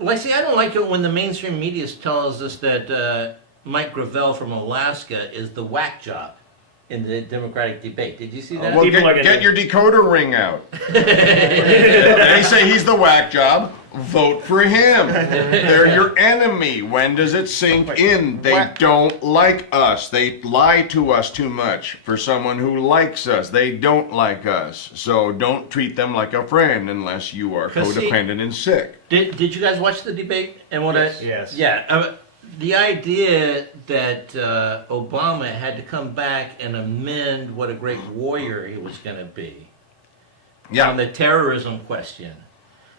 Lacey, I don't like it when the mainstream media tells us that Mike Gravel from Alaska is the whack job in the Democratic debate. Did you see that? Well, get your decoder ring out. They say he's the whack job. Vote for him. They're your enemy. When does it sink in? They don't like us. They lie to us too much. For someone who likes us, they don't like us. So don't treat them like a friend unless you are codependent and sick. Did you guys watch the debate? And Yes. Yeah. The idea that Obama had to come back and amend what a great warrior he was going to be on the terrorism question.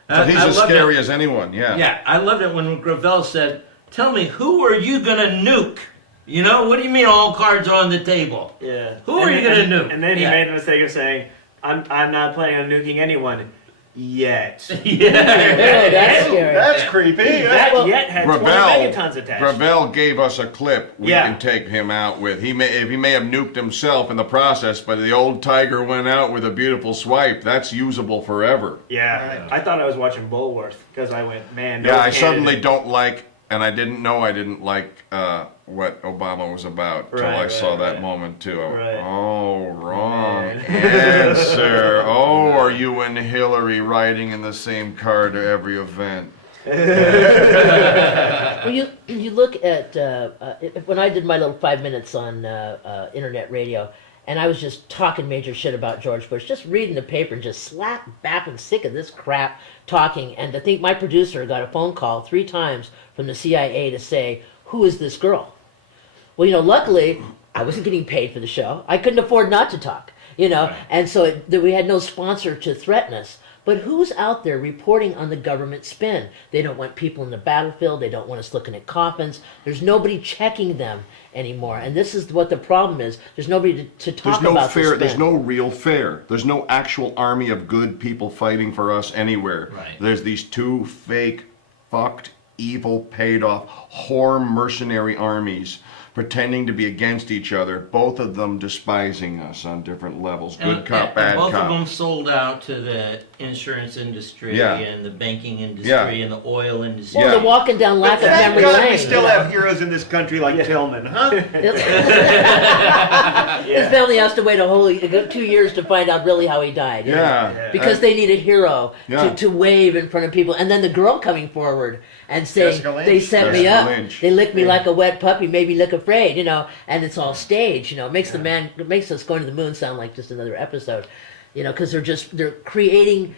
So he's as scary as anyone, Yeah, I loved it when Gravel said, "Tell me, who are you going to nuke? You know, what do you mean all cards are on the table? Yeah. Who are you going to nuke?" And then he made the mistake of saying, I'm not planning on nuking anyone. Yet. Yeah. That's scary. That's creepy. That yet had 20 megatons attached. Gravel gave us a clip we can take him out with. He may have nuked himself in the process, but the old tiger went out with a beautiful swipe. That's usable forever. Yeah. Right. I thought I was watching Bulworth because I went, man. No I suddenly don't like, and I didn't know I didn't like what Obama was about till I saw that moment too. Oh, wrong answer. Oh, are you and Hillary riding in the same car to every event? Well, you look at when I did my little 5 minutes on internet radio, and I was just talking major shit about George Bush, just reading the paper and just slap back and sick of this crap talking. And I think my producer got a phone call 3 times from the CIA to say, "Who is this girl?" Well, luckily I wasn't getting paid for the show. I couldn't afford not to talk, and so we had no sponsor to threaten us. But who's out there reporting on the government spin? They don't want people in the battlefield. They don't want us looking at coffins. There's nobody checking them anymore. And this is what the problem is. There's nobody to talk about the spin. There's no real fair. There's no actual army of good people fighting for us anywhere. Right. There's these 2 fake, fucked, evil, paid-off, whore mercenary armies pretending to be against each other, both of them despising us on different levels. Good cop, bad cop. Both of them sold out to the insurance industry and the banking industry and the oil industry. Well, they're walking down lack of memory lane. We still have heroes in this country like Tillman, huh? His family has to wait a whole 2 years to find out really how he died. Because they need a hero to wave in front of people. And then the girl coming forward and saying, "They set me up. They licked me like a wet puppy, made me look afraid," and it's all staged. It makes us going to the moon sound like just another episode, because they're creating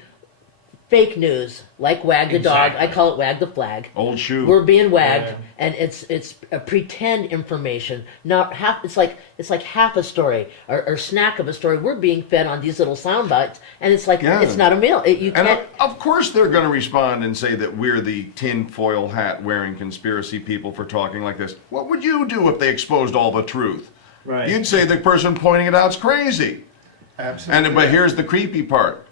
fake news like Wag the Dog. I call it Wag the Flag. Old shoe. We're being wagged, and it's a pretend information. Not half. It's like half a story or snack of a story. We're being fed on these little sound bites, and it's like it's not a meal. You can't. And of course they're going to respond and say that we're the tinfoil hat wearing conspiracy people for talking like this. What would you do if they exposed all the truth? Right. You'd say the person pointing it out's crazy. Absolutely. But here's the creepy part.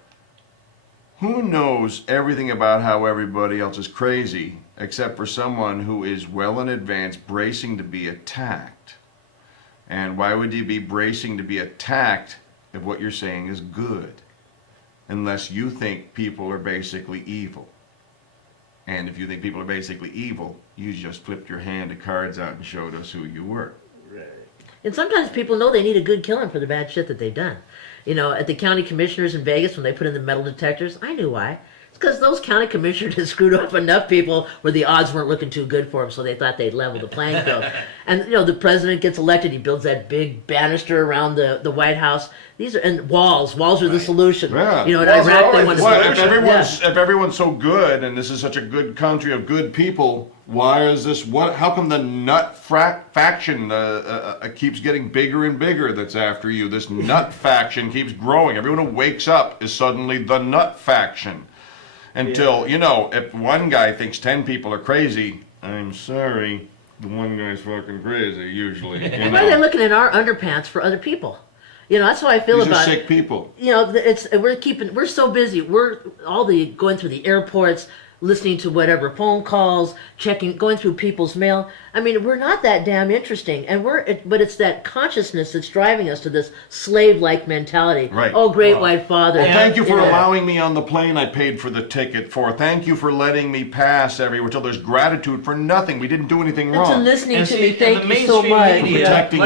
Who knows everything about how everybody else is crazy except for someone who is well in advance bracing to be attacked? And why would you be bracing to be attacked if what you're saying is good? Unless you think people are basically evil. And if you think people are basically evil, you just flipped your hand of cards out and showed us who you were. And sometimes people know they need a good killing for the bad shit that they've done. At the county commissioners in Vegas, when they put in the metal detectors, I knew why. It's because those county commissioners had screwed up enough people where the odds weren't looking too good for them, so they thought they'd level the playing field. And, the president gets elected, he builds that big banister around the White House. And walls are the solution. Yeah. In Iraq, they want if everyone's so good, and this is such a good country of good people, why is this? How come the nut faction keeps getting bigger and bigger? That's after you. This nut faction keeps growing. Everyone who wakes up is suddenly the nut faction. Until if one guy thinks 10 people are crazy, I'm sorry, the one guy's fucking crazy usually. And why are they looking in our underpants for other people? That's how I feel about sick people. We're so busy. We're going through the airports. listening to whatever phone calls, going through people's mail. I mean, we're not that damn interesting, and but it's that consciousness that's driving us to this slave-like mentality. Right. Oh, great white father. Well, thank you for know. allowing me on the plane I paid for the ticket for. Thank you for letting me pass everywhere. So there's gratitude for nothing. We didn't do anything And to wrong. listening And to see, me, and thank the you so mainstream much. media, Protecting